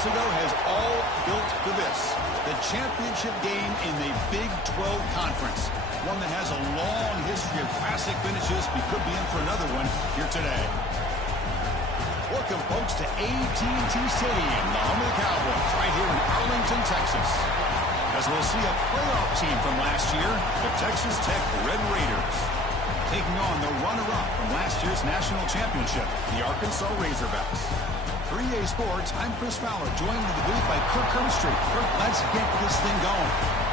months ago has all built for this. The championship game in the Big 12 Conference. One that has a long history of classic finishes. We could be in for another one here today. Welcome, folks, to AT&T Stadium, the home of the Cowboys, right here in Arlington, Texas. As we'll see a playoff team from last year, the Texas Tech Red Raiders, taking on the runner-up from last year's national championship, the Arkansas Razorbacks. 3A Sports, I'm Chris Fowler, joined in the booth by Kirk Herbstreit. Kirk, let's get this thing going.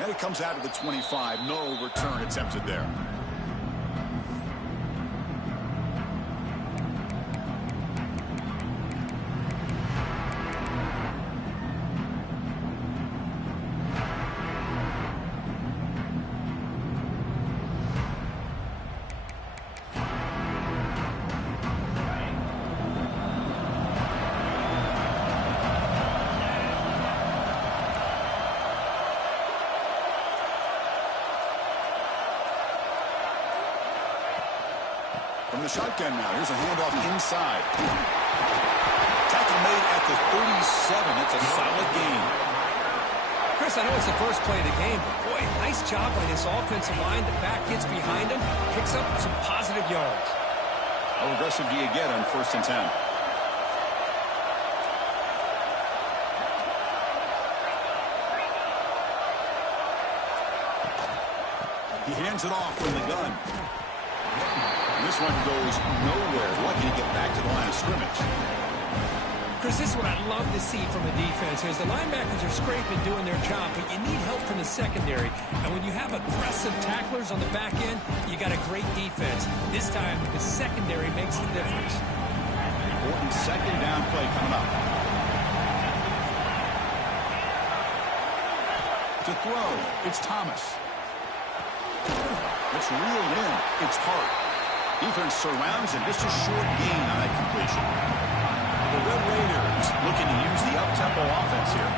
And it comes out of the 25. No return attempted there. From the shotgun now. Here's a handoff inside. Tackle made at the 37. That's a solid gain. Chris, I know it's the first play of the game, but boy, nice job by this offensive line. The back gets behind him, picks up some positive yards. How aggressive do you get on 1st and 10? He hands it off from the gun. This one goes nowhere. Lucky to get back to the line of scrimmage. Chris, this is what I love to see from a defense. Is the linebackers are scraping, doing their job, but you need help from the secondary. And when you have aggressive tacklers on the back end, you got a great defense. This time, the secondary makes the difference. Important 2nd down play coming up. To throw, it's Thomas. It's reeled in. It's Hart. Defense surrounds him. Just a short gain on that completion. The Red Raiders looking to use the up-tempo offense here.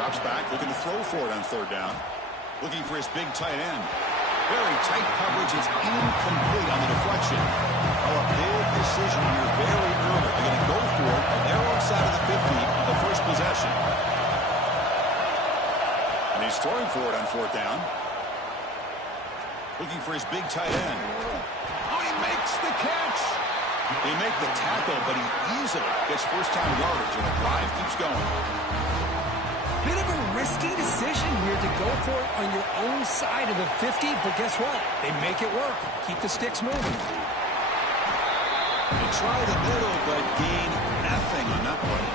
Drops back, looking to throw for it on 3rd down. Looking for his big tight end. Very tight coverage. It's incomplete on the deflection. Oh, a big decision here very early. They're going to go for it, and they're outside of the 50 on the first possession. And he's throwing for it on 4th down. Looking for his big tight end. Oh, he makes the catch. They make the tackle, but he easily gets first-time yardage, and the drive keeps going. Bit of a risky decision here to go for it on your own side of the 50, but guess what? They make it work. Keep the sticks moving. They try the middle, but gain nothing on that play.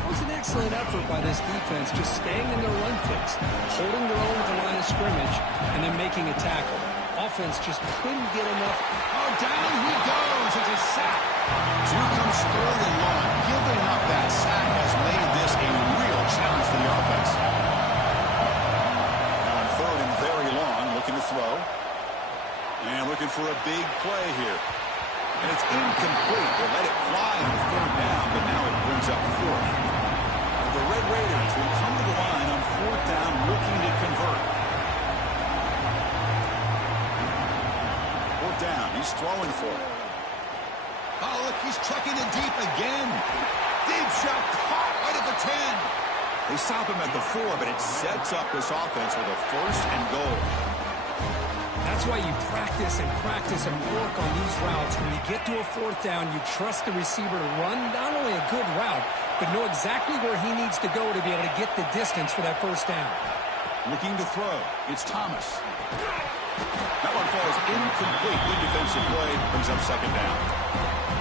It was an excellent effort by this defense, just staying in their run fix, holding their own at the line of scrimmage, and then making a tackle. Offense just couldn't get enough. Oh, down he goes. It's a sack. Here comes 3rd and long. Giving up that sack has made this a real challenge for the offense. Now on 3rd and very long, looking to throw. And looking for a big play here. And it's incomplete. They let it fly on 3rd down, but now it brings up 4th. The Red Raiders will come to the line on 4th down, looking to convert. 4th down, he's throwing for it. Oh, look, he's checking it deep again. Deep shot caught right at the 10. They stop him at the 4, but it sets up this offense with a 1st and goal. That's why you practice and work on these routes. When you get to a 4th down, you trust the receiver to run not only a good route, but know exactly where he needs to go to be able to get the distance for that 1st down. Looking to throw. It's Thomas. That one falls incomplete. Good defensive play. Brings up second down.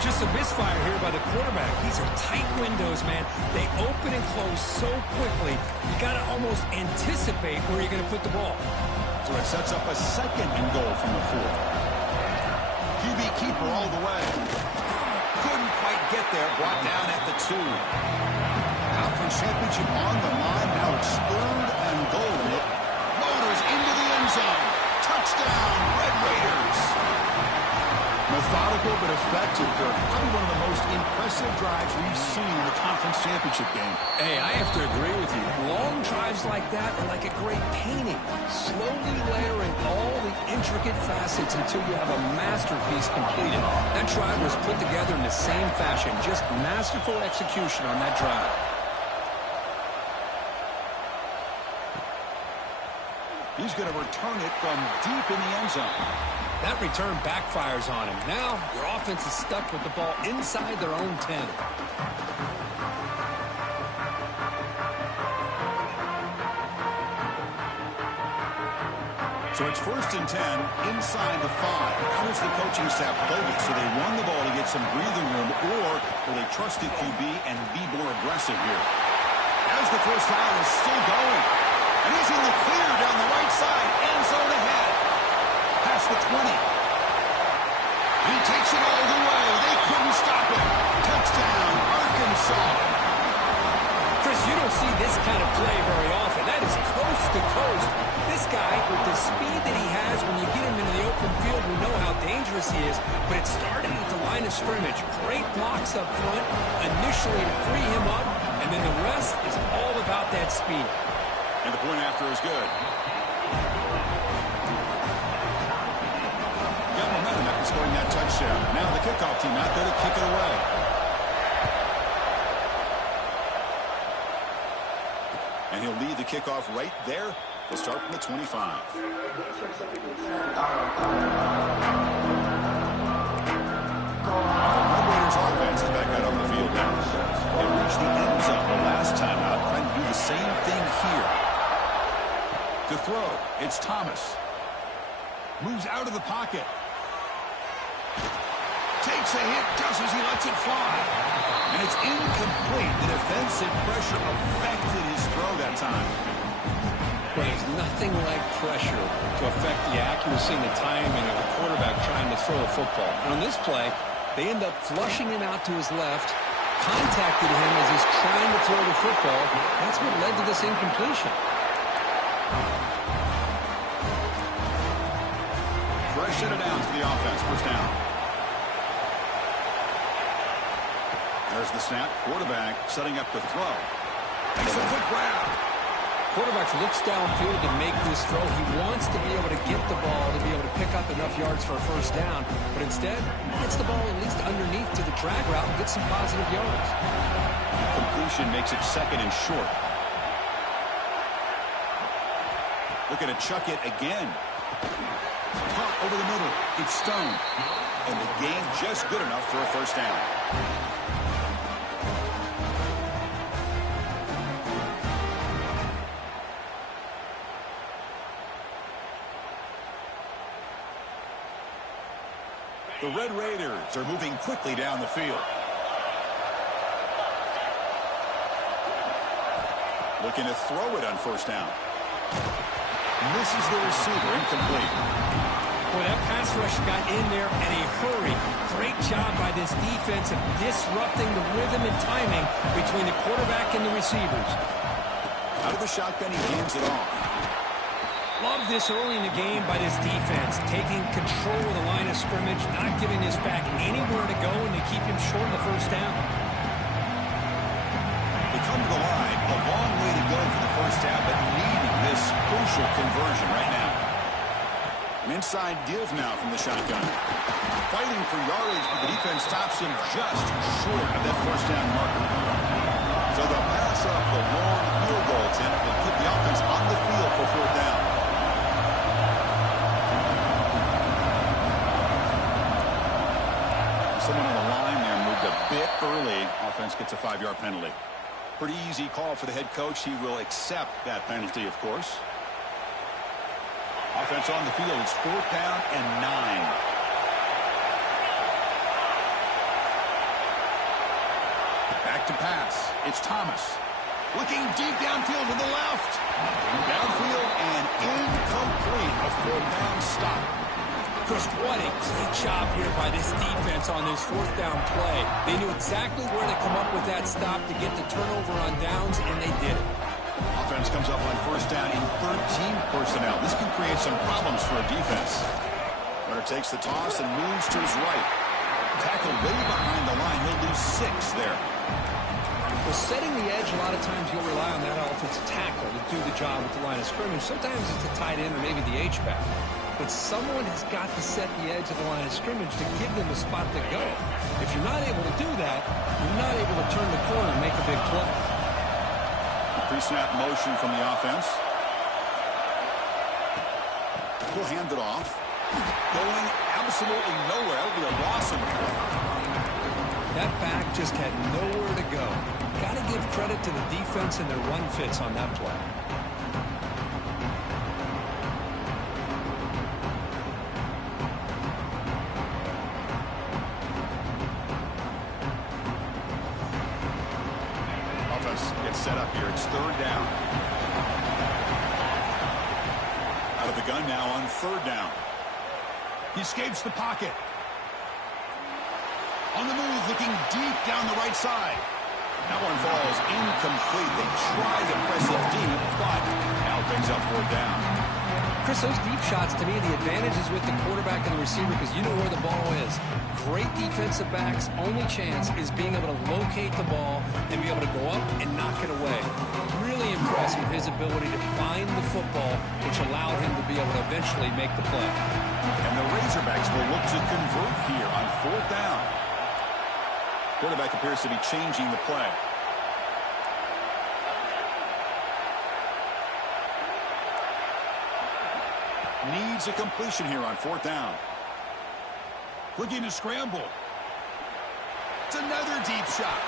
Just a misfire here by the quarterback. These are tight windows, man. They open and close so quickly. You got to almost anticipate where you're going to put the ball. So it sets up a second and goal from the 4. QB keeper all the way. Couldn't quite get there. Brought down at the 2. Conference championship on the line. Now it's 3rd and goal. And it motors into the end zone. Touchdown, Red Raiders. Methodical but effective, Kirk. Probably one of the most impressive drives we've seen in the conference championship game. Hey, I have to agree with you. Long drives like that are like a great painting. Slowly layering all the intricate facets until you have a masterpiece completed. That drive was put together in the same fashion. Just masterful execution on that drive. He's going to return it from deep in the end zone. That return backfires on him. Now your offense is stuck with the ball inside their own 10. So it's 1st and 10 inside the 5. How does the coaching staff play this? So they run the ball to get some breathing room, or will they trust the QB and be more aggressive here? As the first down is still going. And he's in the clear down the right side. End zone ahead. Past the 20. He takes it all the way. They couldn't stop him. Touchdown, Arkansas. Chris, you don't see this kind of play very often. That is coast to coast. This guy, with the speed that he has, when you get him into the open field, we know how dangerous he is. But it started at the line of scrimmage. Great blocks up front, initially to free him up, and then the rest is all about that speed. And the point after is good. Got momentum after scoring that touchdown. Now the kickoff team out there to kick it away. And he'll lead the kickoff right there. They'll start from the 25. The Red Raiders offense is back out on the field now. They reached the end zone the last time out, trying to do the same thing here. To throw, it's Thomas. Moves out of the pocket. Takes a hit just as he lets it fly. And it's incomplete. The defensive pressure affected his throw that time. There's nothing like pressure to affect the accuracy and the timing of a quarterback trying to throw a football. And on this play, they end up flushing him out to his left, contacted him as he's trying to throw the football. That's what led to this incompletion. Fresh set of downs for the offense. First down. There's the snap. Quarterback setting up the throw. Makes a quick grab. Quarterback looks downfield to make this throw. He wants to be able to get the ball to be able to pick up enough yards for a first down, but instead, gets the ball at least underneath to the drag route and gets some positive yards. Completion makes it second and short. Looking to chuck it again. Caught over the middle. It's Stone. And the game just good enough for a first down. The Red Raiders are moving quickly down the field. Looking to throw it on first down. Misses the receiver, incomplete. Boy, that pass rush got in there in a hurry. Great job by this defense of disrupting the rhythm and timing between the quarterback and the receivers. Out of the shotgun, he hands it off. Love this early in the game by this defense, taking control of the line of scrimmage, not giving this back anywhere to go, and they keep him short of the first down. They come to the line, a long way to go for the first down, but needing this crucial conversion right now. An inside give now from the shotgun. Fighting for yardage, but the defense stops him just short of that first down marker. So they'll pass up the long field goal attempt and keep the offense on the field for fourth down. Someone on the line there moved a bit early. Offense gets a 5-yard penalty. Pretty easy call for the head coach. He will accept that penalty, of course. Offense on the field. It's 4th down and 9. Back to pass. It's Thomas. Looking deep downfield to the left. Downfield and incomplete. A 4th down stop. Chris, what a great job here by this defense on this 4th down play. They knew exactly where to come up with that stop to get the turnover on downs, and they did it. Offense comes up on 1st down in 13 personnel. This can create some problems for a defense. Runner takes the toss and moves to his right. Tackle way behind the line. He'll lose 6 there. Well, setting the edge, a lot of times you'll rely on that offensive tackle to do the job with the line of scrimmage. Sometimes it's the tight end or maybe the H-back. But someone has got to set the edge of the line of scrimmage to give them a spot to go. If you're not able to do that, you're not able to turn the corner and make a big play. Pre-snap motion from the offense. He'll hand it off. Going absolutely nowhere. That'll be a loss in the play. That back just had nowhere to go. Got to give credit to the defense and their run fits on that play. Offense gets set up here. It's 3rd down. Out of the gun now on 3rd down. He escapes the pocket. On the move, looking deep down the right side. That one falls incomplete. They try to press it deep, but now brings up 4th down. Chris, those deep shots, to me, the advantage is with the quarterback and the receiver because you know where the ball is. Great defensive backs' only chance is being able to locate the ball and be able to go up and knock it away. Really impressed with his ability to find the football, which allowed him to be able to eventually make the play. And the Razorbacks will look to convert here on 4th down. Quarterback appears to be changing the play. Needs a completion here on 4th down. Looking to scramble. It's another deep shot.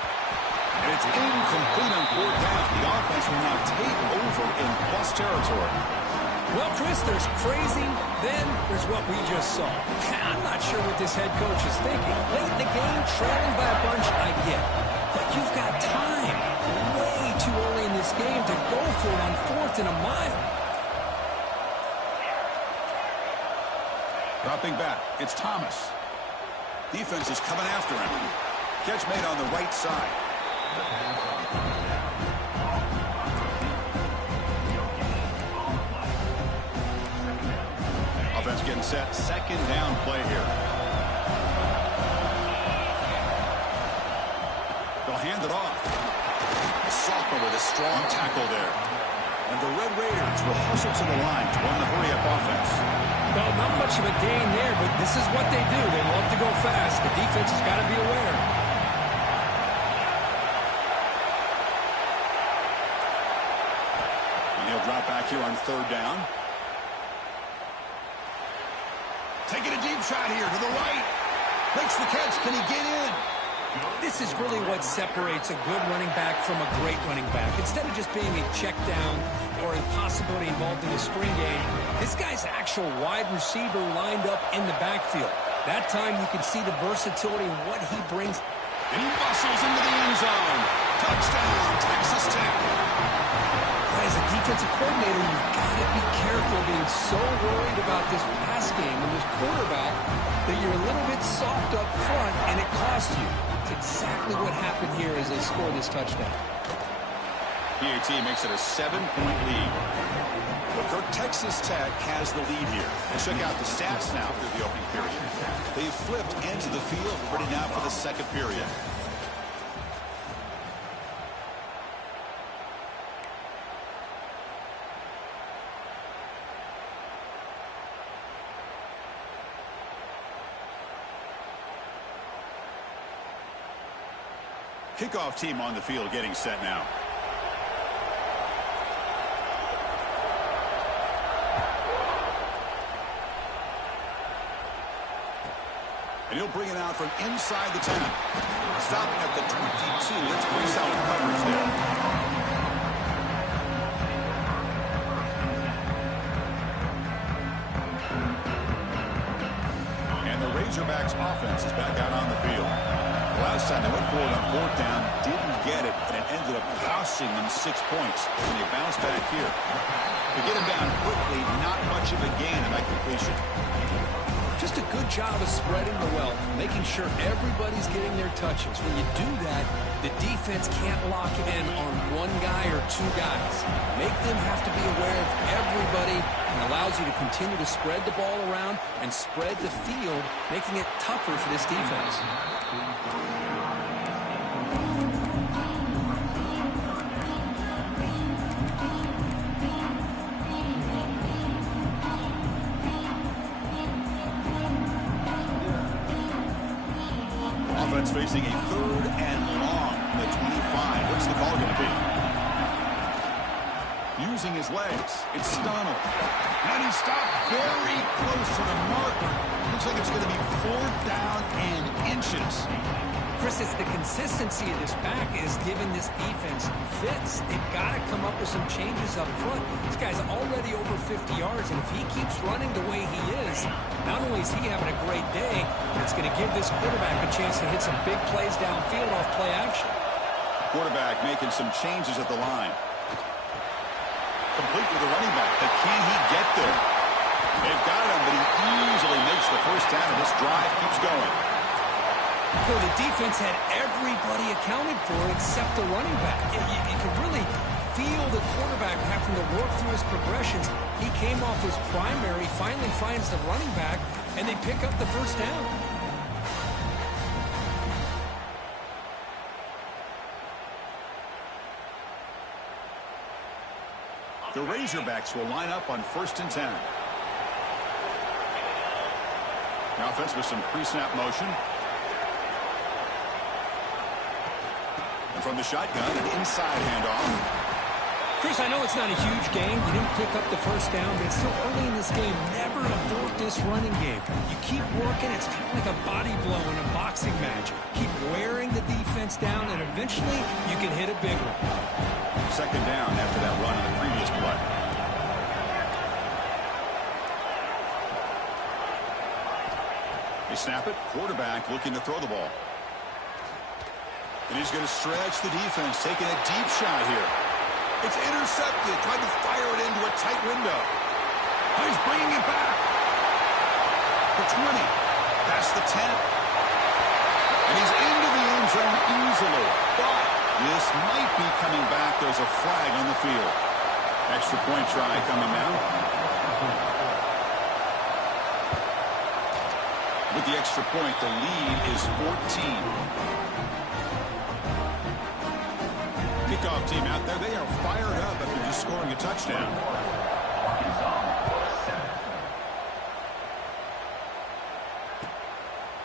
And it's incomplete on 4th down. The offense will now take over in plus territory. Well, Chris, there's crazy, then there's what we just saw. I'm not sure what this head coach is thinking. Late in the game, trailing by a bunch, I get. But you've got time, way too early in this game to go for it on 4th and a mile. Dropping back, it's Thomas. Defense is coming after him. Catch made on the right side. Offense getting set. 2nd down play here. They'll hand it off. Sophomore with a strong tackle there. And the Red Raiders will hustle to the line to run the hurry-up offense. Well, not much of a gain there, but this is what they do. They love to go fast. The defense has got to be aware. And he'll drop back here on 3rd down. Taking a deep shot here to the right. Makes the catch. Can he get in? This is really what separates a good running back from a great running back. Instead of just being a check down or a possibility involved in a screen game, this guy's actual wide receiver lined up in the backfield. That time you can see the versatility and what he brings. And he muscles into the end zone. Touchdown, Texas Tech. As a defensive coordinator, you've got to be careful being so worried about this pass game and this quarterback that you're a little bit soft up front and it costs you. It's exactly what happened here as they score this touchdown. PAT makes it a 7-point lead. But Texas Tech has the lead here. And check out the stats now through the opening period. They've flipped ends of the field, ready now for the 2nd period. Kickoff team on the field getting set now. And he'll bring it out from inside the 10. Stopping at the 22. That's pretty solid coverage there. offense is back out on the field. Last time they went for it on fourth down, didn't get it, and it ended up costing them 6 points. And they bounce back here. To get him down quickly, not much of a gain in that completion. Just a good job of spreading the wealth, making sure everybody's getting their touches. When you do that, the defense can't lock in on one guy or two guys. Make them have to be aware of everybody, and allows you to continue to spread the ball around and spread the field, making it tougher for this defense. Offense facing a 3rd and long from the 25. What's the call going to be? Using his legs. It's Donald. And he stopped very close to the marker. Looks like it's going to be 4th down and inches. Chris, it's the consistency of this back is giving this defense fits. They've got to come up with some changes up front. This guy's already over 50 yards, and if he keeps running the way he is, not only is he having a great day, it's going to give this quarterback a chance to hit some big plays downfield off play action. Quarterback making some changes at the line. Complete with the running back, but can he get there? They've got him, but he easily makes the first down, and this drive keeps going. So the defense had everybody accounted for except the running back. You could really feel the quarterback having to work through his progressions. He came off his primary, finally finds the running back, and they pick up the first down. The Razorbacks will line up on 1st and 10. The offense with some pre-snap motion. And from the shotgun, an inside handoff. Chris, I know it's not a huge game. You didn't pick up the first down, but it's still early in this game. Never abort this running game. You keep working. It's kind of like a body blow in a boxing match. Keep wearing the defense down, and eventually you can hit a big one. 2nd down after that run in the previous play. They snap it. Quarterback looking to throw the ball. And he's going to stretch the defense, taking a deep shot here. It's intercepted. Tried to fire it into a tight window. Oh, he's bringing it back. The 20. Past the 10. And he's into the end zone easily. But this might be coming back. There's a flag on the field. Extra point try coming now. With the extra point, the lead is 14. Kickoff team out there, they are fired up after just scoring a touchdown.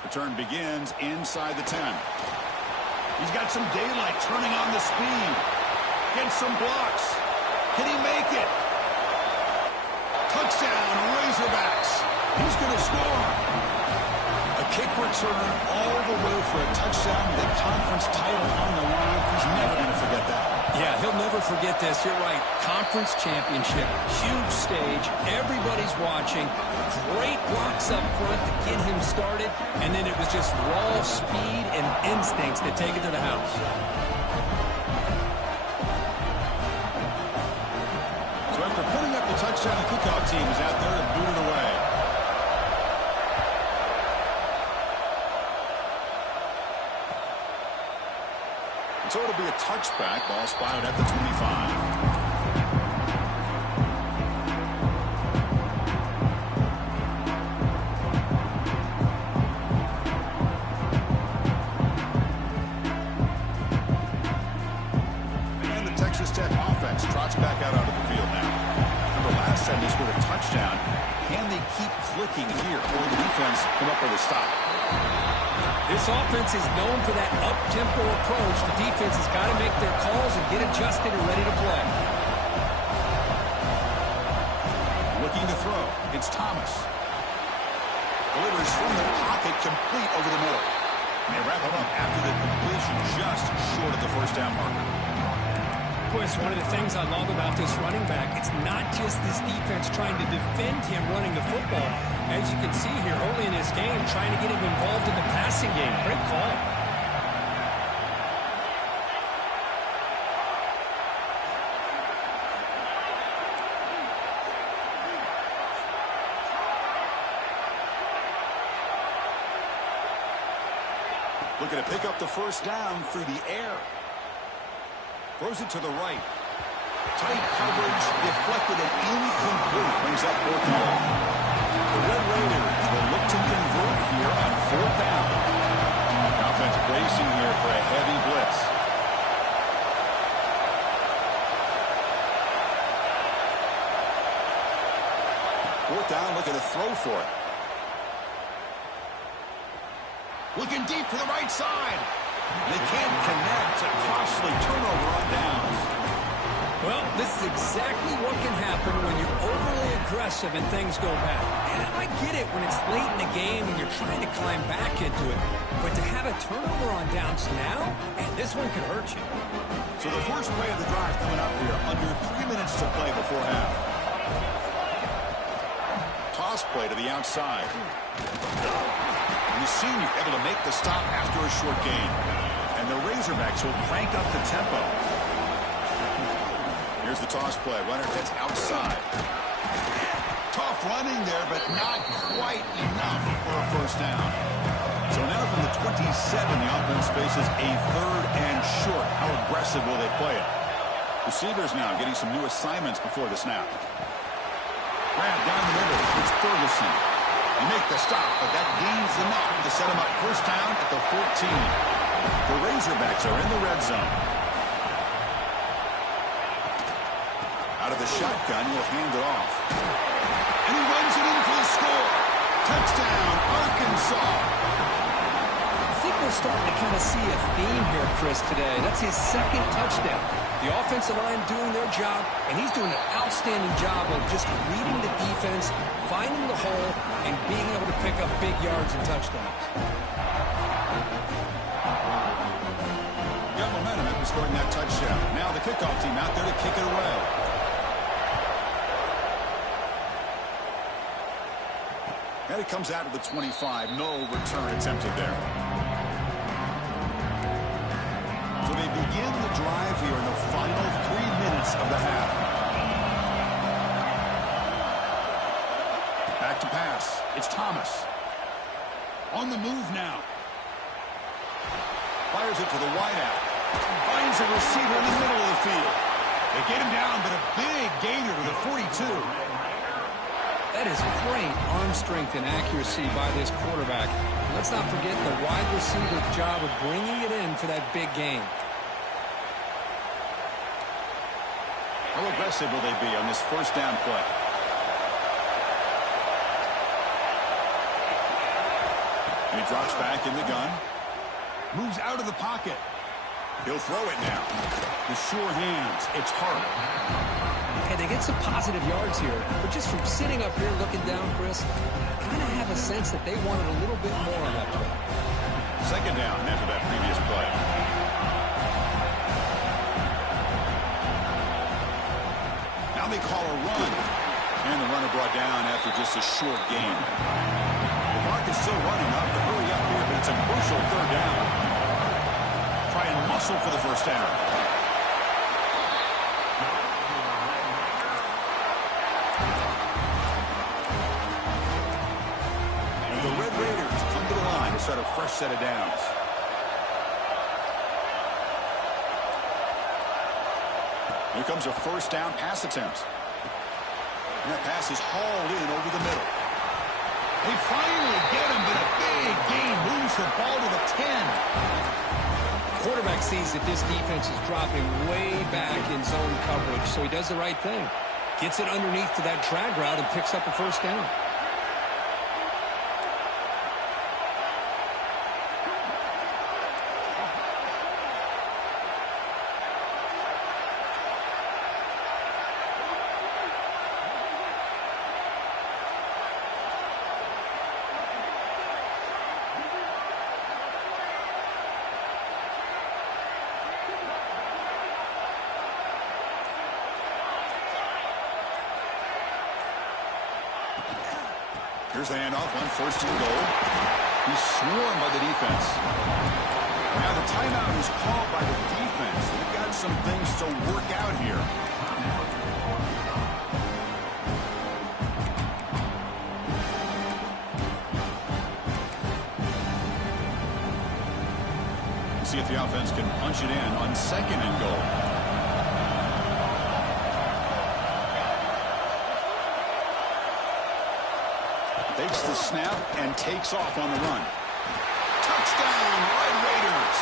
Return begins inside the 10. He's got some daylight, turning on the speed. Gets some blocks. Can he make it? Touchdown, Razorbacks. He's going to score. A kick return all the way for a touchdown. The conference title on the line. He's never going to forget that. Yeah, he'll never forget this. You're right. Conference championship. Huge stage. Everybody's watching. Great blocks up front to get him started. And then it was just raw speed and instincts to take it to the house. So after putting up the touchdown, the kickoff team is out there to boot it away. So it'll be a touchback. Ball spotted at the 25. Trots back out onto the field now. Remember last time they scored a touchdown. Can they keep clicking here, or the defense come up with a stop? This offense is known for that up-tempo approach. The defense has got to make their calls and get adjusted and ready to play. Looking to throw. It's Thomas. Delivers from the pocket, complete over the middle. And they wrap him up after the completion, just short of the first down marker. Boy, it's one of the things I love about this running back. It's not just this defense trying to defend him running the football. As you can see here, early in this game, trying to get him involved in the passing game. Great call. Looking to pick up the first down through the air. Throws it to the right. Tight coverage, deflected and incomplete. Brings up fourth down. The Red Raiders will look to convert here on fourth down. Offense bracing here for a heavy blitz. Fourth down, looking to throw for it. Looking deep to the right side. They can't connect. A costly turnover on downs. Well, this is exactly what can happen when you're overly aggressive and things go bad. And I get it when it's late in the game and you're trying to climb back into it. But to have a turnover on downs now, man, this one could hurt you. So the first play of the drive coming up here. Under 3 minutes to play before half. Toss play to the outside. And the senior able to make the stop after a short gain. And the Razorbacks will crank up the tempo. Here's the toss play. Runner heads outside. Tough running there, but not quite enough for a first down. So now from the 27, the offense faces a third and short. How aggressive will they play it? Receivers now getting some new assignments before the snap. Grab down the middle. It's Ferguson. They make the stop, but that gains enough to set them up first down at the 14. The Razorbacks are in the red zone. Out of the shotgun, will hand it off. And he runs it in for the score. Touchdown, Arkansas. I think we're starting to kind of see a theme here, Chris, today. That's his second touchdown. The offensive line doing their job, and he's doing an outstanding job of just reading the defense, finding the hole, and being able to pick up big yards and touchdowns. Got momentum after scoring that touchdown. Now the kickoff team out there to kick it away. And it comes out of the 25. No return attempted there. So they begin the drive here in the final 3 minutes of the half. Back to pass. It's Thomas. On the move now. Fires it to the wideout. Finds a receiver in the middle of the field. They get him down, but a big gainer to the 42. That is great arm strength and accuracy by this quarterback. Let's not forget the wide receiver's job of bringing it in for that big gain. How aggressive will they be on this first down play? And he drops back in the gun. Moves out of the pocket. He'll throw it now. With sure hands, it's Hart. And they get some positive yards here, but just from sitting up here looking down, Chris, I kind of have a sense that they wanted a little bit more on that play. Second down after that previous play. Now they call a run. And the runner brought down after just a short gain. The clock is still running up to hurry up here, but it's a crucial third down. Try and muscle for the first down. And the Red Raiders come to the line to start a fresh set of downs. Here comes a first down pass attempt. And that pass is hauled in over the middle. They finally get him, but a big gain moves the ball to the 10. Quarterback sees that this defense is dropping way back in zone coverage, so he does the right thing. Gets it underneath to that drag route and picks up a first down. Here's the handoff on 1st and goal. He's swarmed by the defense. Now the timeout is called by the defense. They've got some things to work out here. See if the offense can punch it in on 2nd and goal. Takes the snap and takes off on the run. Touchdown, Red Raiders.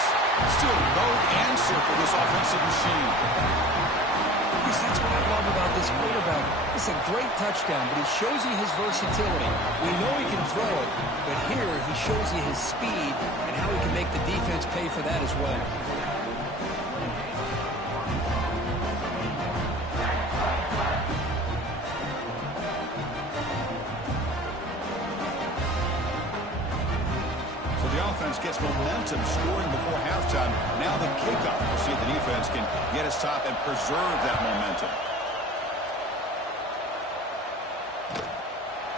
Still no answer for this offensive machine. Because that's what I love about this quarterback. It's a great touchdown, but he shows you his versatility. We know he can throw it, but here he shows you his speed and how he can make the defense pay for that as well. Gets momentum scoring before halftime. Now the kickoff. We'll see if the defense can get a stop and preserve that momentum.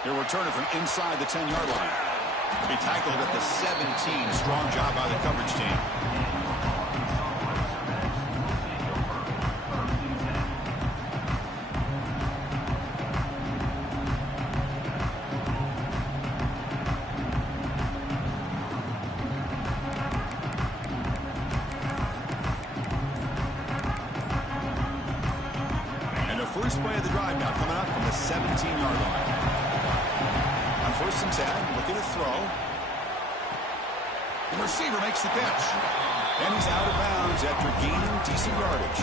He'll return it from inside the 10-yard line. He tackled at the 17. Strong job by the coverage team. First play of the drive now coming up from the 17-yard line. On 1st and 10, looking to throw. The receiver makes the catch. And he's out of bounds after gaining decent yardage.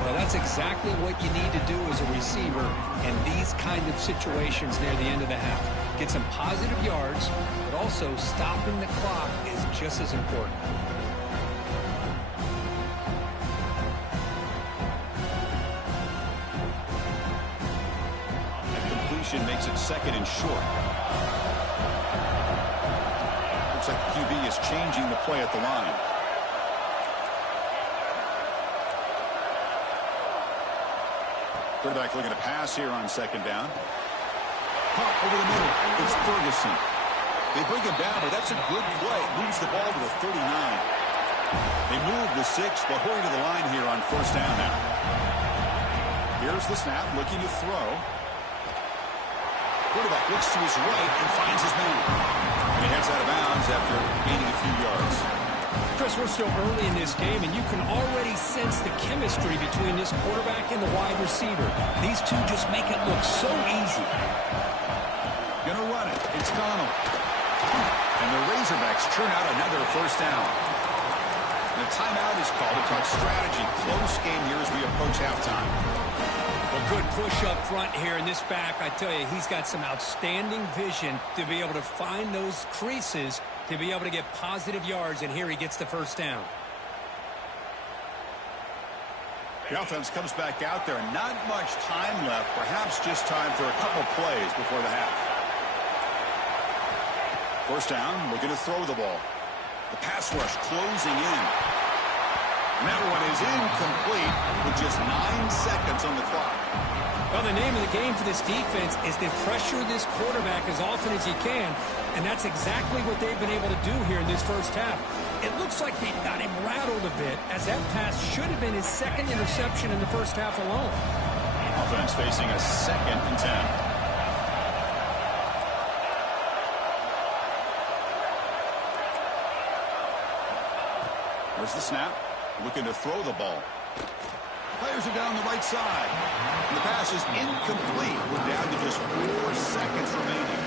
Well, that's exactly what you need to do as a receiver in these kind of situations near the end of the half. Get some positive yards, but also stopping the clock is just as important. Makes it 2nd and short. Looks like the QB is changing the play at the line. Quarterback looking to pass here on 2nd down. Pop over the middle. It's Ferguson. They bring him down, but that's a good play. Moves the ball to the 39. They move the 6, but hurry to the line here on 1st down now. Here's the snap, looking to throw. Quarterback looks to his right and finds his man. And he heads out of bounds after gaining a few yards. Chris, we're still early in this game, and you can already sense the chemistry between this quarterback and the wide receiver. These two just make it look so easy. Gonna run it. It's Donald. And the Razorbacks churn out another 1st down. And a timeout is called to talk strategy. Close game here as we approach halftime. A good push up front here in this back. I tell you, he's got some outstanding vision to be able to find those creases, to be able to get positive yards, and here he gets the 1st down. The offense comes back out there. Not much time left. Perhaps just time for a couple plays before the half. 1st down, looking to throw the ball. The pass rush closing in. And that one is incomplete with just 9 seconds on the clock. Well, the name of the game for this defense is to pressure this quarterback as often as you can, and that's exactly what they've been able to do here in this 1st half. It looks like they've got him rattled a bit, as that pass should have been his 2nd interception in the 1st half alone. Offense facing a 2nd and 10. There's the snap. Looking to throw the ball. Players are down the right side. And the pass is incomplete. We're down to just 4 seconds remaining.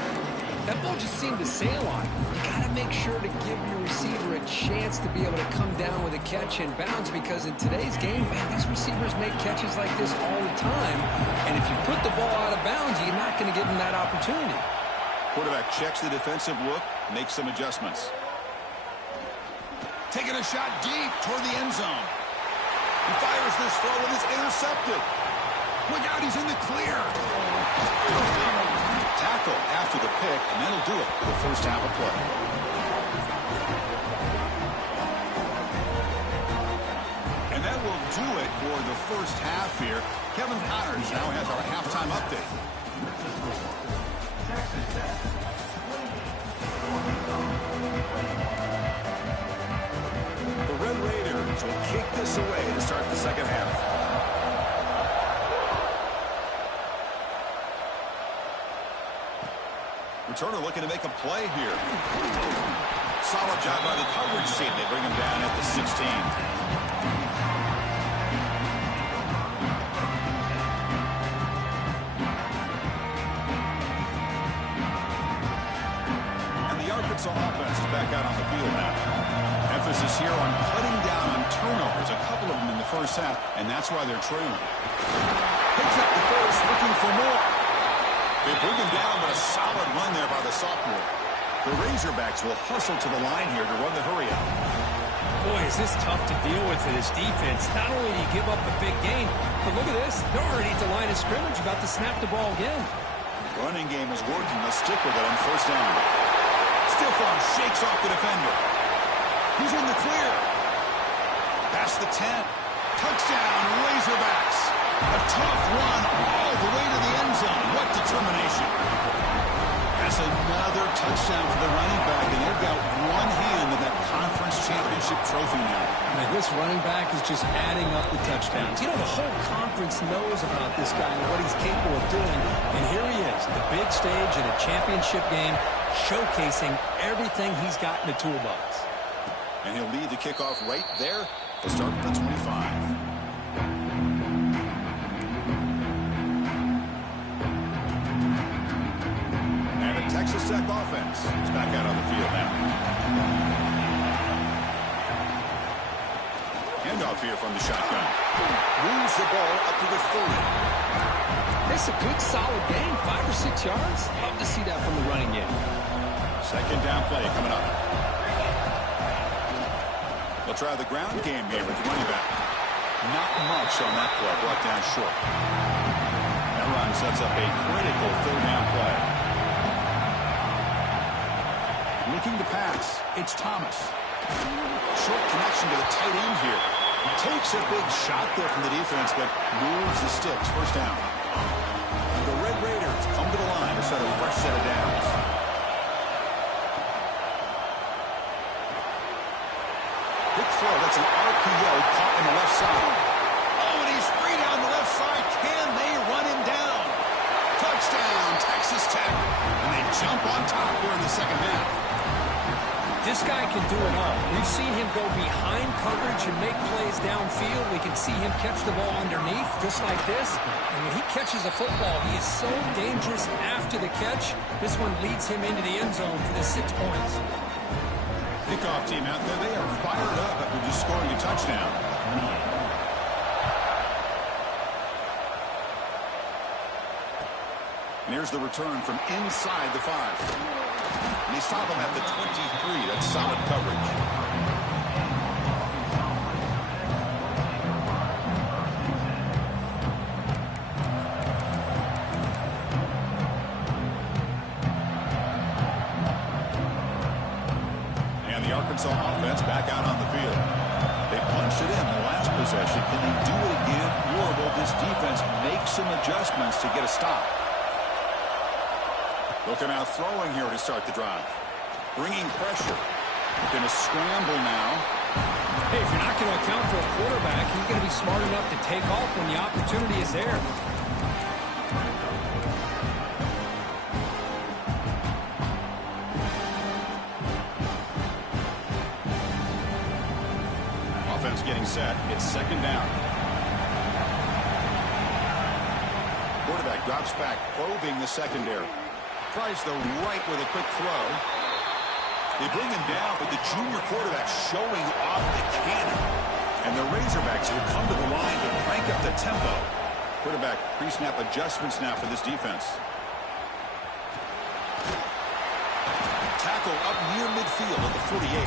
That ball just seemed to sail on. You got to make sure to give your receiver a chance to be able to come down with a catch and bounce, because in today's game, man, these receivers make catches like this all the time. And if you put the ball out of bounds, you're not going to give them that opportunity. Quarterback checks the defensive look, makes some adjustments. Taking a shot deep toward the end zone. He fires this throw and it's intercepted. Look out, he's in the clear. Tackle after the pick, and that'll do it for the 1st half of play. And that will do it for the 1st half here. Kevin Connors now has our halftime update. The Red Raiders will kick this away to start the second half. Returner looking to make a play here. Solid job by the coverage team. They bring him down at the 16. Offense is back out on the field now. Emphasis here on cutting down on turnovers, a couple of them in the first half, and that's why they're trailing. Picks up the first, looking for more. They bring him down, but a solid run there by the sophomore. The Razorbacks will hustle to the line here to run the hurry out. Boy, is this tough to deal with for this defense. Not only do you give up a big gain, but look at this. They're already at the line of scrimmage, about to snap the ball again. Running game is working. They'll stick with it on first down. Stiff arm shakes off the defender. He's in the clear. Past the 10. Touchdown, Razorbacks. A tough run all the way to the end zone. What determination. That's another touchdown for the running back, and they've got one hand in that conference championship trophy now. Man, this running back is just adding up the touchdowns. You know, the whole conference knows about this guy and what he's capable of doing. And here he is, the big stage in a championship game, showcasing everything he's got in the toolbox. And he'll lead the kickoff right there to start at the 25. Texas Tech offense is back out on the field now. Handoff here from the shotgun. Moves the ball up to the 30. It's a good, solid game, 5 or 6 yards. Love to see that from the running game. Second down play coming up. They'll try the ground game here with the running back. Not much on that play, brought down short. That run sets up a critical third down play. Looking to pass. It's Thomas. Short connection to the tight end here. Takes a big shot there from the defense, but moves the sticks. First down. The Red Raiders come to the line to set a fresh set of downs. Big throw. That's an RPO caught in the left side. Oh, and he's free down the left side. Can they run him down? Touchdown, Texas Tech. And they jump on top here in the second half. This guy can do it all. We've seen him go behind coverage and make plays downfield. We can see him catch the ball underneath, just like this. And when he catches a football, he is so dangerous after the catch. This one leads him into the end zone for the 6 points. Kickoff team out there, they are fired up after just scoring a touchdown. And here's the return from inside the 5. And they stop him at the 23. That's solid coverage. And the Arkansas offense back out on the field. They punched it in the last possession. Can they do it again? Or will this defense make some adjustments to get a stop? Looking out throwing here to start the drive. Bringing pressure. Going to scramble now. Hey, if you're not going to account for a quarterback, he's going to be smart enough to take off when the opportunity is there. Offense getting set. It's second down. Quarterback drops back, probing the secondary. Tries the right with a quick throw. They bring him down, but the junior quarterback showing off the cannon. And the Razorbacks will come to the line to crank up the tempo. Quarterback pre-snap adjustments now for this defense. Tackle up near midfield at the 48.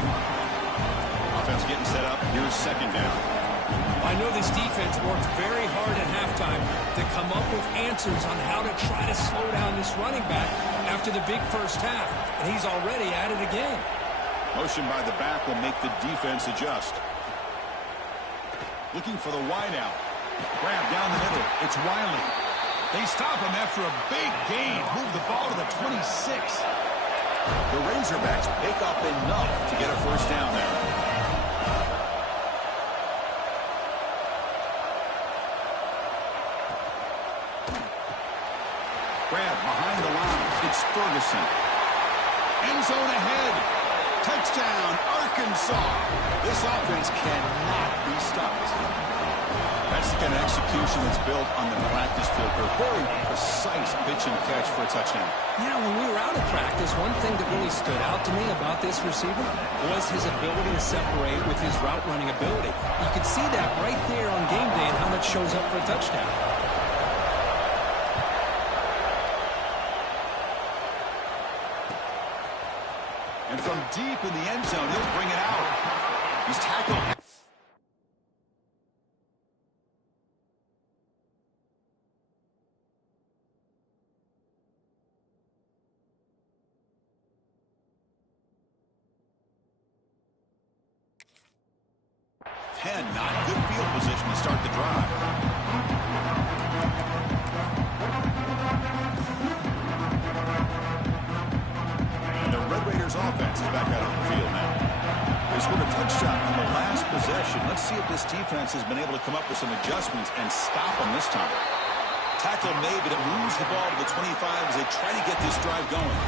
Offense getting set up. Here's second down. I know this defense worked very hard at halftime to come up with answers on how to try to slow down this running back after the big first half, and he's already at it again. Motion by the back will make the defense adjust. Looking for the wide out. Grab down the middle. It's Wiley. They stop him after a big gain. Move the ball to the 26. The Razorbacks pick up enough to get a first down there. Grab behind the line. It's Ferguson. End zone ahead. Touchdown, Arkansas. This offense cannot be stopped. That's the kind of execution that's built on the practice field. A very precise pitch and catch for a touchdown. Yeah, when we were out of practice, one thing that really stood out to me about this receiver was his ability to separate with his route running ability. You could see that right there on game day and how that shows up for a touchdown. And from deep in the end zone, he'll bring it out. He's tackled. Not good field position to start the drive. And the Red Raiders offense is back out on the field now. They scored a touchdown on the last possession. Let's see if this defense has been able to come up with some adjustments and stop them this time. Tackle made, but it moves the ball to the 25 as they try to get this drive going.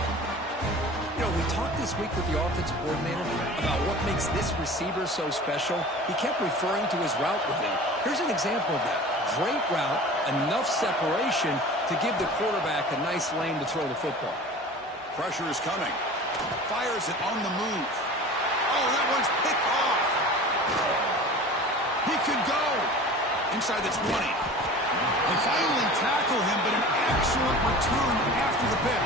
You know, we talked this week with the offensive coordinator about what makes this receiver so special. He kept referring to his route running. Here's an example of that. Great route, enough separation to give the quarterback a nice lane to throw the football. Pressure is coming. Fires it on the move. Oh, that one's picked off. He could go inside the 20. They finally tackle him, but an excellent return after the pick.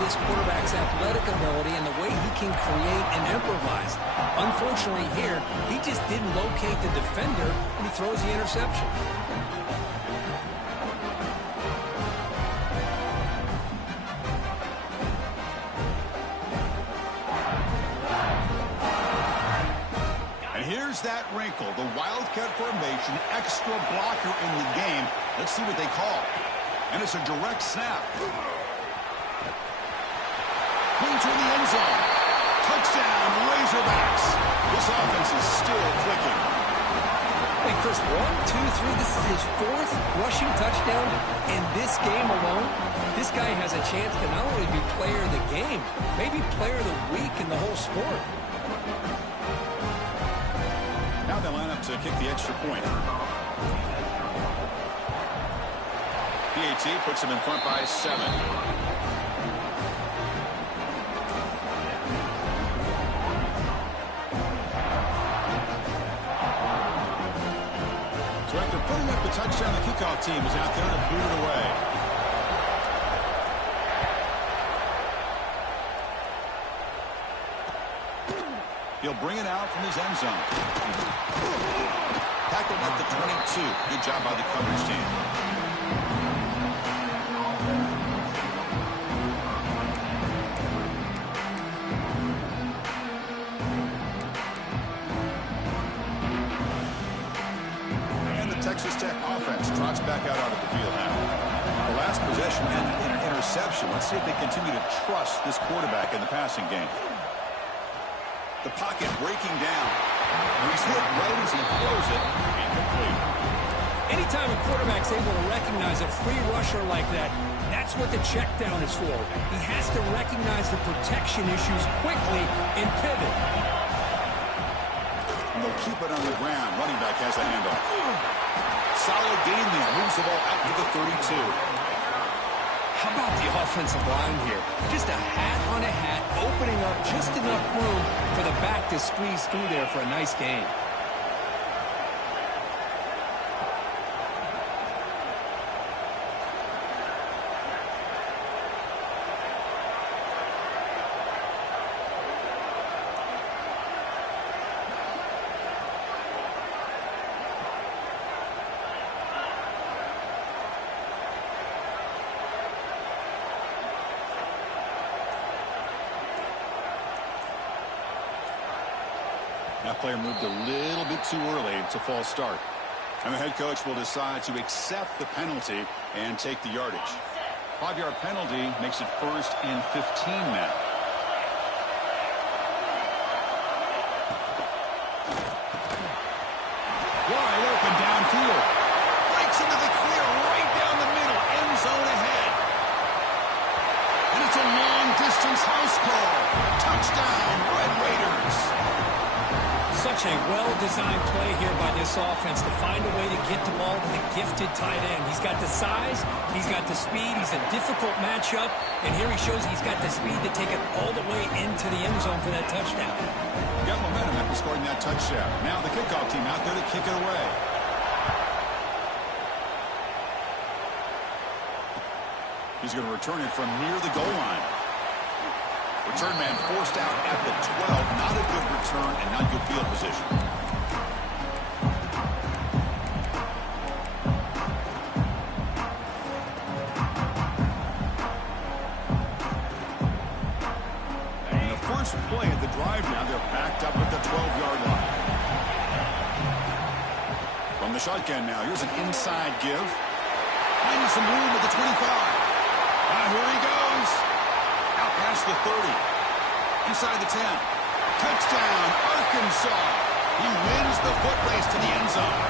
This quarterback's athletic ability and the way he can create and improvise. Unfortunately here, he just didn't locate the defender and he throws the interception. And here's that wrinkle, the Wildcat formation, extra blocker in the game. Let's see what they call. And it's a direct snap. Clean through the end zone. Touchdown, Razorbacks. This offense is still clicking. Hey, Chris, 1, 2, 3. This is his 4th rushing touchdown in this game alone. This guy has a chance to not only be player of the game, maybe player of the week in the whole sport. Now they line up to kick the extra point. PAT puts him in front by 7. So after putting up the touchdown, the kickoff team is out there to boot it away. He'll bring it out from his end zone. Tackled at the 22. Good job by the coverage team. Texas Tech offense trots back out onto the field now. The last possession ended in an interception. Let's see if they continue to trust this quarterback in the passing game. The pocket breaking down. He's hit right as he throws it. Incomplete. Anytime a quarterback's able to recognize a free rusher like that, that's what the check down is for. He has to recognize the protection issues quickly and pivot. And they'll keep it on the ground. Running back has the handoff. Solid gain there. Moves the ball out to the 32. How about the offensive line here? Just a hat on a hat, opening up just enough room for the back to squeeze through there for a nice gain. That player moved a little bit too early. It's a false start. And the head coach will decide to accept the penalty and take the yardage. 5-yard penalty makes it 1st and 15 now. Wide open downfield. Breaks into the clear right down the middle. End zone ahead. And it's a long-distance house call. Touchdown, Red Raiders. Such a well-designed play here by this offense to find a way to get the ball to the gifted tight end. He's got the size, he's got the speed, he's a difficult matchup, and here he shows he's got the speed to take it all the way into the end zone for that touchdown. Got momentum after scoring that touchdown. Now the kickoff team out there to kick it away. He's going to return it from near the goal line. Return man forced out at the 12. Not a good return and not good field position. And the first play of the drive now, they're backed up at the 12-yard line. From the shotgun now, here's an inside give. Finding some room at the 25. Here he goes. Out past the 30. Inside the 10. Touchdown, Arkansas. He wins the foot race to the end zone.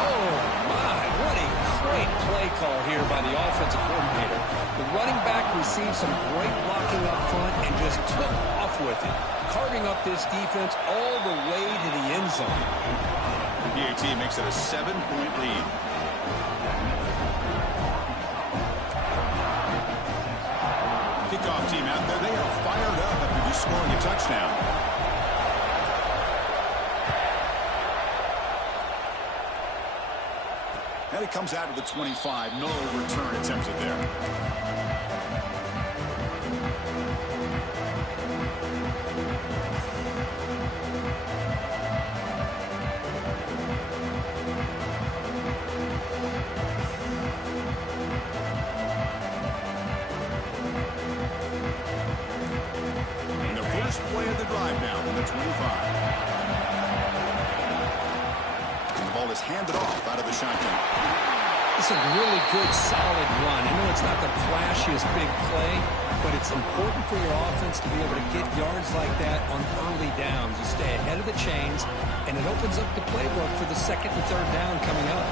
Oh, my. What a great play call here by the offensive coordinator. The running back received some great blocking up front and just took off with it, carving up this defense all the way to the end zone. The PAT makes it a 7-point lead. Kickoff team out there, they are fired up after just scoring a touchdown. And it comes out to the 25. No return attempted there. Play of the drive now from the 25. And the ball is handed off out of the shotgun. It's a really good, solid run. I know it's not the flashiest big play, but it's important for your offense to be able to get yards like that on early downs. You stay ahead of the chains, and it opens up the playbook for the 2nd and 3rd down coming up.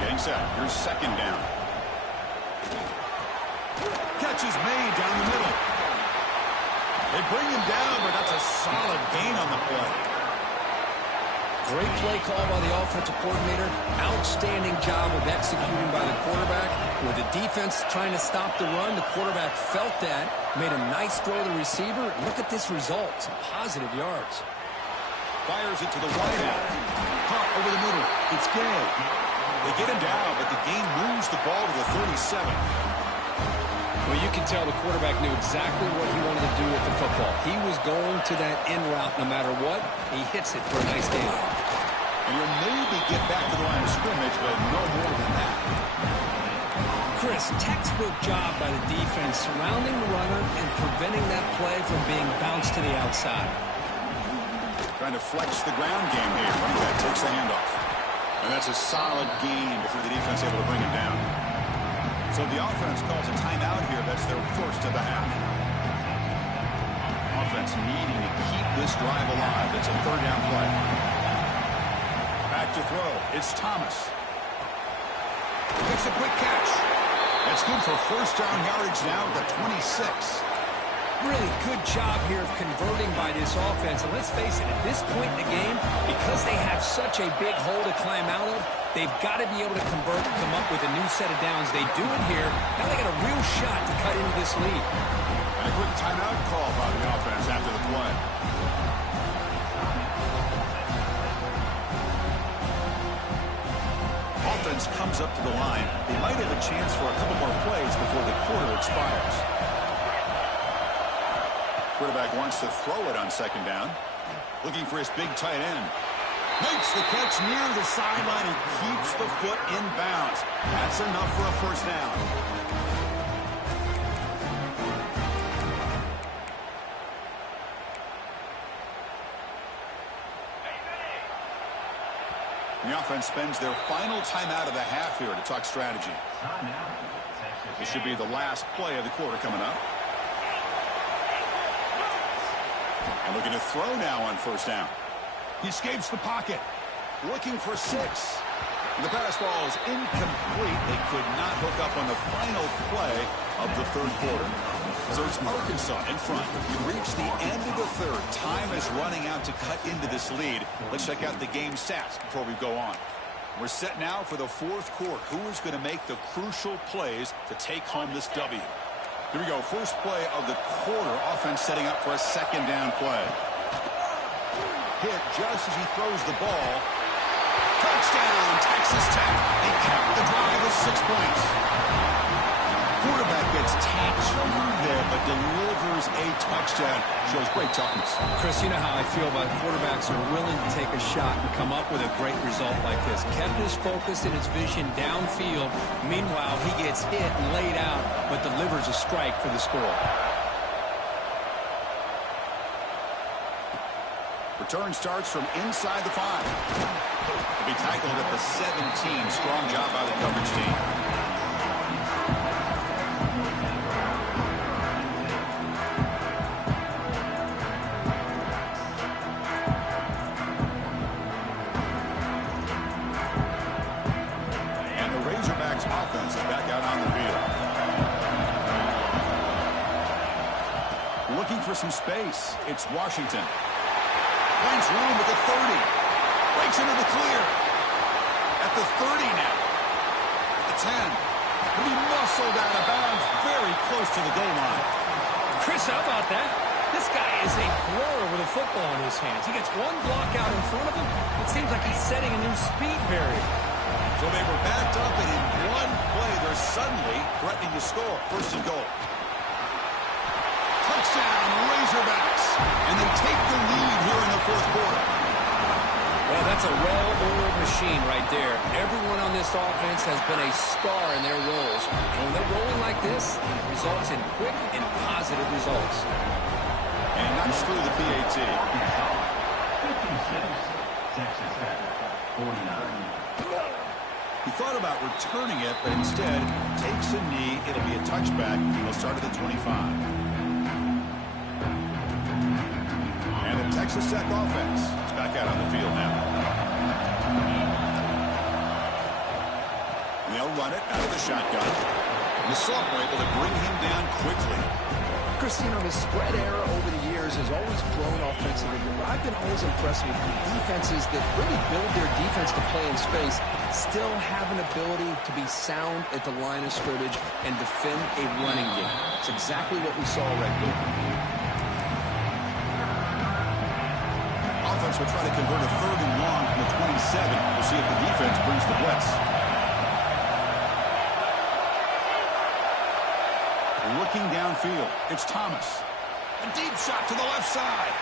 Getting set. Here's 2nd down. Catch is made down the middle. They bring him down, but that's a solid gain on the play. Great play call by the offensive coordinator. Outstanding job of executing by the quarterback. With the defense trying to stop the run, the quarterback felt that, made a nice throw to the receiver. Look at this result. Some positive yards. Fires it to the wide end. Caught over the middle. It's Gay. They get him down, but the gain moves the ball to the 37. Well, you can tell the quarterback knew exactly what he wanted to do with the football. He was going to that in route no matter what. He hits it for a nice gain. And he'll maybe get back to the line of scrimmage, but no more than that. Chris, textbook job by the defense surrounding the runner and preventing that play from being bounced to the outside. Trying to flex the ground game here. Running back takes the handoff. And that's a solid gain before the defense able to bring him down. So the offense calls a timeout here. That's their first of the half. Offense needing to keep this drive alive. It's a 3rd down play. Back to throw. It's Thomas. Makes a quick catch. That's good for 1st down yardage now at the 26. Really good job here of converting by this offense. And let's face it, at this point in the game, because they have such a big hole to climb out of, they've got to be able to convert and come up with a new set of downs. They do it here. Now they got a real shot to cut into this lead. And a quick timeout call by the offense after the play. Offense comes up to the line. They might have a chance for a couple more plays before the quarter expires. Quarterback wants to throw it on 2nd down. Looking for his big tight end. Makes the catch near the sideline and keeps the foot in bounds. That's enough for a 1st down. The offense spends their final timeout of the half here to talk strategy. This should be the last play of the quarter coming up. And looking to throw now on first down. He escapes the pocket. Looking for 6. The pass ball is incomplete. They could not hook up on the final play of the third quarter. So it's Arkansas in front. We reach the end of the third. Time is running out to cut into this lead. Let's check out the game stats before we go on. We're set now for the fourth quarter. Who is going to make the crucial plays to take home this W? Here we go. First play of the quarter. Offense setting up for a second down play. Hit just as he throws the ball. Touchdown, Texas Tech. They cap the drive with 6 points. Quarterback gets tapped there, but delivers a touchdown. Shows great toughness. Chris, you know how I feel about quarterbacks who are willing to take a shot and come up with a great result like this. Kept his focus and his vision downfield. Meanwhile, he gets hit and laid out, but delivers a strike for the score. Return starts from inside the 5. He'll be tackled at the 17. Strong job by the coverage team. And the Razorbacks offense is back out on the field. Looking for some space. It's Washington. Finds room at the 30. Breaks into the clear. At the 30 now. At the 10. He'll be muscled out of bounds very close to the goal line. Chris, how about that? This guy is a blur with a football in his hands. He gets one block out in front of him. It seems like he's setting a new speed barrier. So they were backed up, and in one play, they're suddenly threatening to score. First and goal. Touchdown, Razorbacks. And they take the lead here in the fourth quarter. Well, that's a well-oiled machine right there. Everyone on this offense has been a star in their roles. And when they're rolling like this, it results in quick and positive results. And nice through the PAT. 56, Texas Tech, 49. He thought about returning it, but instead takes a knee. It'll be a touchback. He'll start at the 25. And the Texas Tech offense is back out on the field now. And they'll run it out of the shotgun. And the Slump were able to bring him down quickly. Christine, the spread era over the years has always grown offensively, but I've been always impressed with defenses that really build their defense to play in space, still have an ability to be sound at the line of scrimmage and defend a running game. It's exactly what we saw at Red Bull. Offense will try to convert a 3rd and long from the 27. We'll see if the defense brings the blitz. Looking downfield, it's Thomas. A deep shot to the left side.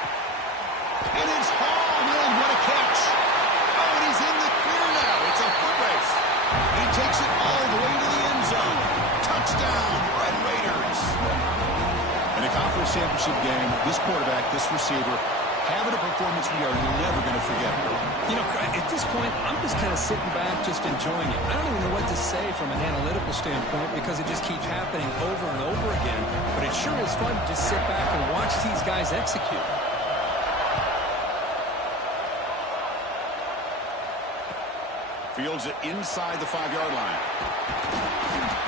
And it's hauled in. What a catch. Oh, and he's in the clear now. It's a foot race. And he takes it all the way to the end zone. Touchdown, Red Raiders. In a conference championship game, this quarterback, this receiver, having a performance we are never going to forget. You know, at this point, I'm just kind of sitting back, just enjoying it. I don't even know what to say from an analytical standpoint because it just keeps happening over and over again. But it sure is fun to just sit back and watch these guys execute. Fields it inside the 5-yard line.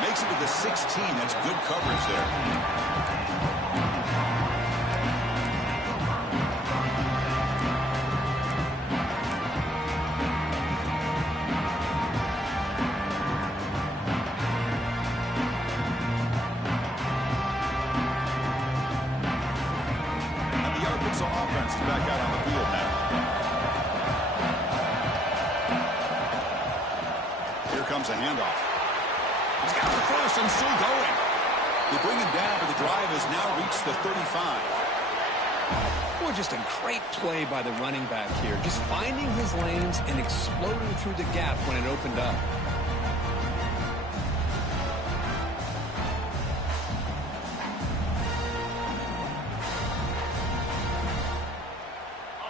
Makes it to the 16. That's good coverage there. Offense is back out on the field now. Here comes a handoff. He's got the first and still going. They bring him down, but the drive has now reached the 35. Boy, just a great play by the running back here. Just finding his lanes and exploding through the gap when it opened up.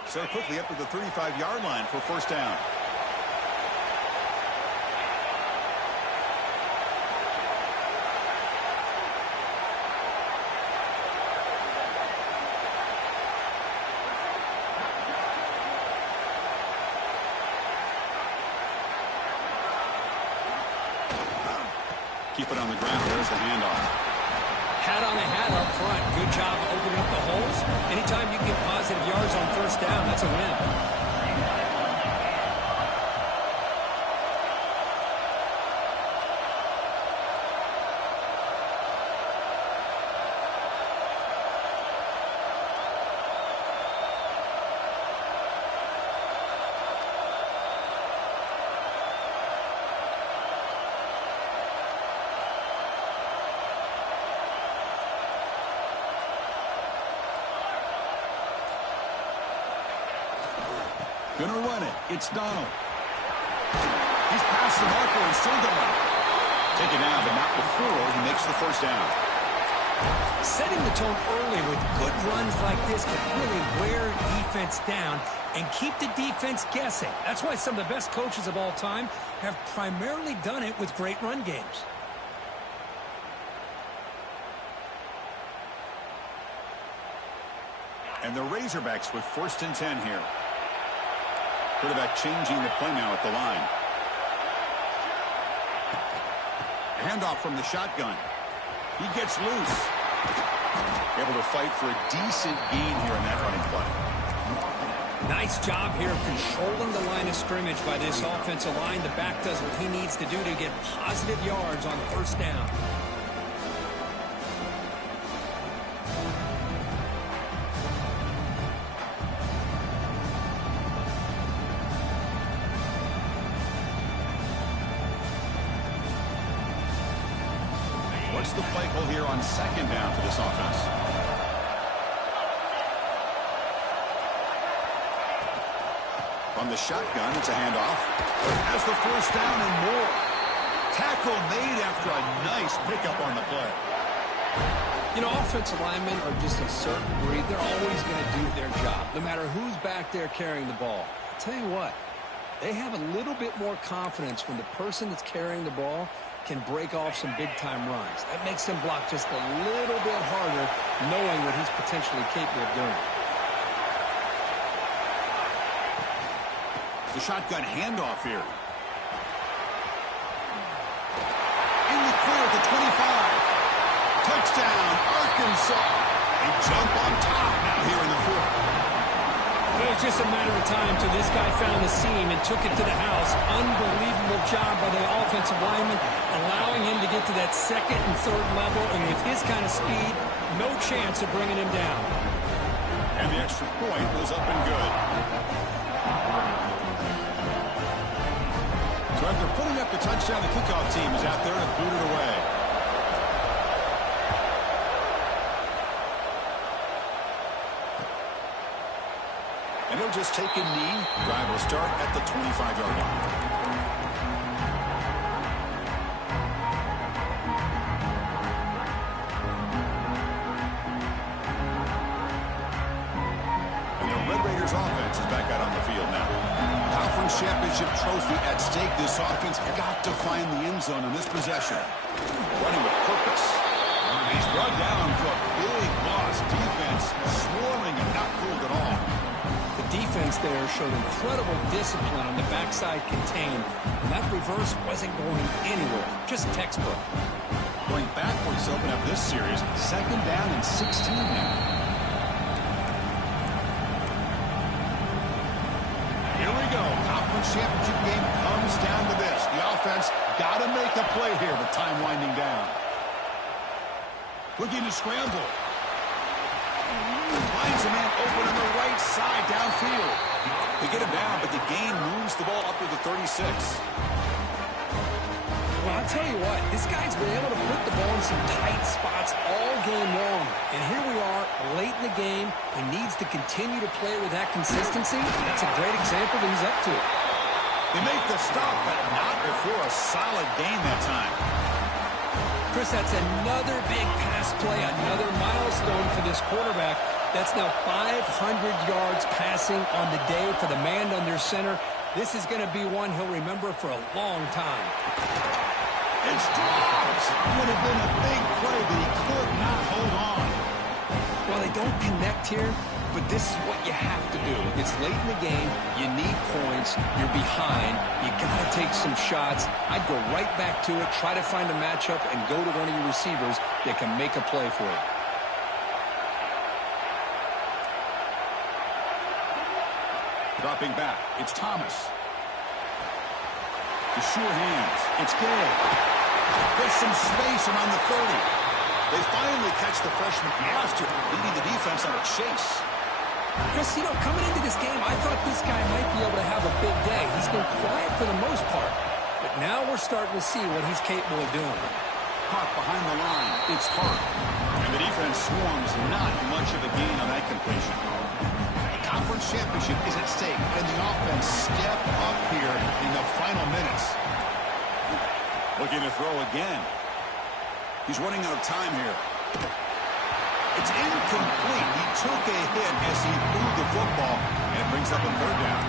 So quickly up to the 35-yard line for first down. keep it on the ground. There's the handoff. Hat on a hat up front. Good job opening up the holes. Anytime you can get positive yards on first down, that's a win. Gonna run it. It's Donald. He's past the marker and still going. Taken down, but not before he makes the first down. Setting the tone early with good runs like this can really wear defense down and keep the defense guessing. That's why some of the best coaches of all time have primarily done it with great run games. And the Razorbacks with 1st and 10 here. Quarterback changing the play now at the line. Handoff from the shotgun. He gets loose. Able to fight for a decent gain here in that running play. Nice job here of controlling the line of scrimmage by this offensive line. The back does what he needs to do to get positive yards on first down. What's the play call here on 2nd down for this offense? From the shotgun, it's a handoff. Has the first down and more. Tackle made after a nice pickup on the play. You know, offensive linemen are just a certain breed. They're always going to do their job, no matter who's back there carrying the ball. I'll tell you what, they have a little bit more confidence when the person that's carrying the ball can break off some big-time runs. That makes him block just a little bit harder, knowing what he's potentially capable of doing. The shotgun handoff here. In the clear at the 25. Touchdown, Arkansas. They jump on top now here in the 4th. It was just a matter of time till this guy found the seam and took it to the house. Unbelievable job by the offensive lineman, allowing him to get to that 2nd and 3rd level, and with his kind of speed, no chance of bringing him down. And the extra point was up and good. So after putting up the touchdown, the kickoff team is out there to boot it away. And he'll just take a knee. Drive will start at the 25-yard line. And the Red Raiders offense is back out on the field now. Conference championship trophy at stake. This offense got to find the end zone in this possession. Running with purpose. He's brought down for a big loss. Defense swarming and not fooled at all. Defense there showed incredible discipline on the backside contained, and that reverse wasn't going anywhere, just textbook. Going backwards to open up this series, 2nd down and 16 now. Here we go. Conference championship game comes down to this. The offense got to make a play here with time winding down. Looking to scramble. Finds a man open on the right side downfield. They get him down, but the gain moves the ball up to the 36. Well, I'll tell you what, this guy's been able to put the ball in some tight spots all game long. And here we are, late in the game. He needs to continue to play with that consistency. That's a great example that he's up to. They make the stop, but not before a solid gain that time. Chris, that's another big pass play, another milestone for this quarterback. That's now 500 yards passing on the day for the man under center. This is going to be one he'll remember for a long time. It's dropped. Would have been a big play, but he could not hold on. Well, they don't connect here, but this is what you have to do. It's late in the game. You need points. You're behind. You got to take some shots, I'd go right back to it, try to find a matchup, and go to one of your receivers that can make a play for you. Dropping back, it's Thomas. The sure hands, it's Gay. Gets some space around the 30. They finally catch the freshman after leading the defense on a chase. Chris, coming into this game, I thought this guy might be able to have a big day. He's been quiet for the most part. But now we're starting to see what he's capable of doing. Caught behind the line, it's Hart. And the defense swarms not much of a gain on that completion. The conference championship is at stake. Can the offense step up here in the final minutes? Looking to throw again. He's running out of time here. It's incomplete. He took a hit as he threw the football, and it brings up a third down.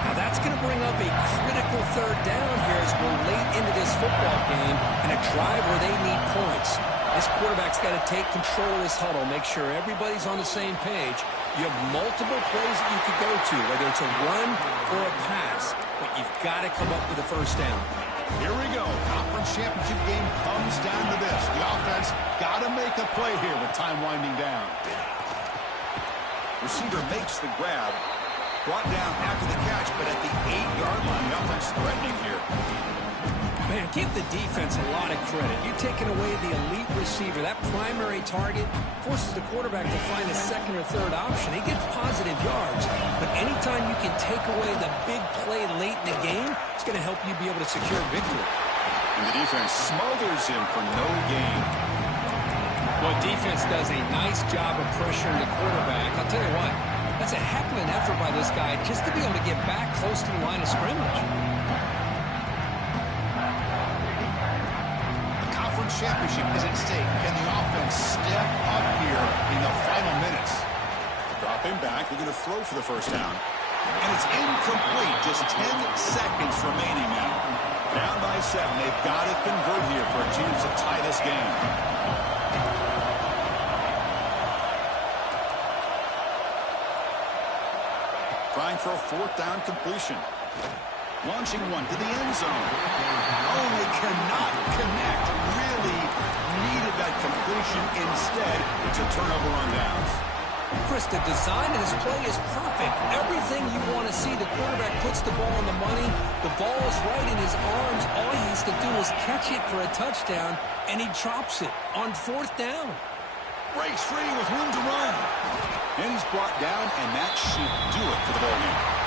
Now that's going to bring up a critical third down here as we're late into this football game and a drive where they need points. This quarterback's got to take control of this huddle, make sure everybody's on the same page. You have multiple plays that you could go to, whether it's a run or a pass, but you've got to come up with a first down. Here we go. Conference championship game comes down to this. The offense got to make a play here with time winding down. Receiver makes the grab. Brought down after the catch, but at the 8-yard line, the offense threatening here. Man, give the defense a lot of credit. You're taking away the elite receiver. That primary target forces the quarterback to find a second or third option. He gets positive yards, but anytime you can take away the big play late in the game, it's going to help you be able to secure victory. And the defense smothers him for no gain. Well, defense does a nice job of pressuring the quarterback. I'll tell you what, that's a heck of an effort by this guy just to be able to get back close to the line of scrimmage. Championship is at stake. Can the offense step up here in the final minutes? Dropping back, they're going to throw for the first down. And it's incomplete. Just 10 seconds remaining now. Down by 7. They've got to convert here for a chance to tie this game. Trying for a fourth down completion. Launching one to the end zone. Oh, they cannot connect. Really needed that completion. Instead, it's a turnover on downs. Chris, the design of this play is perfect. Everything you want to see. The quarterback puts the ball on the money. The ball is right in his arms. All he has to do is catch it for a touchdown, and he drops it on fourth down. Breaks free with room to run. And he's brought down, and that should do it for the ball game.